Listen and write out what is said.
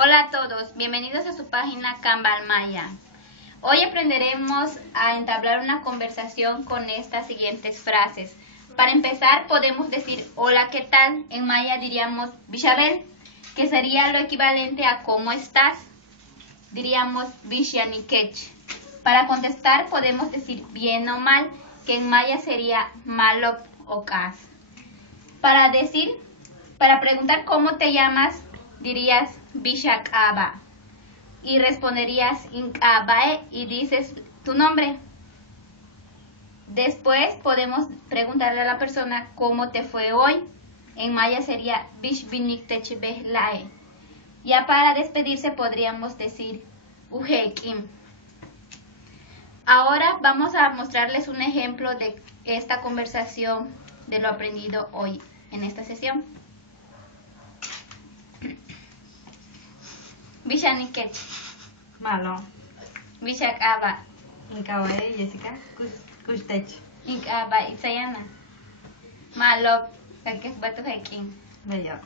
Hola a todos, bienvenidos a su página Canva Maya. Hoy aprenderemos a entablar una conversación con estas siguientes frases. Para empezar, podemos decir hola, ¿qué tal? En maya diríamos Bishabel, que sería lo equivalente a ¿cómo estás? Diríamos Bishanikech. Para contestar podemos decir bien o mal, que en maya sería malop o kas. Para preguntar cómo te llamas, dirías Bishak Aba y responderías Inkabae y dices tu nombre. Después podemos preguntarle a la persona cómo te fue hoy. En maya sería Bishbiniktechbehlae. Ya para despedirse podríamos decir Uhekim. Ahora vamos a mostrarles un ejemplo de esta conversación de lo aprendido hoy en esta sesión. Bishanikech. Malo. Bishak Aba. Inkawae Jessica. Kustech. Ink Aba Isayana. Malop. Kakes Batu Hiking. Bello.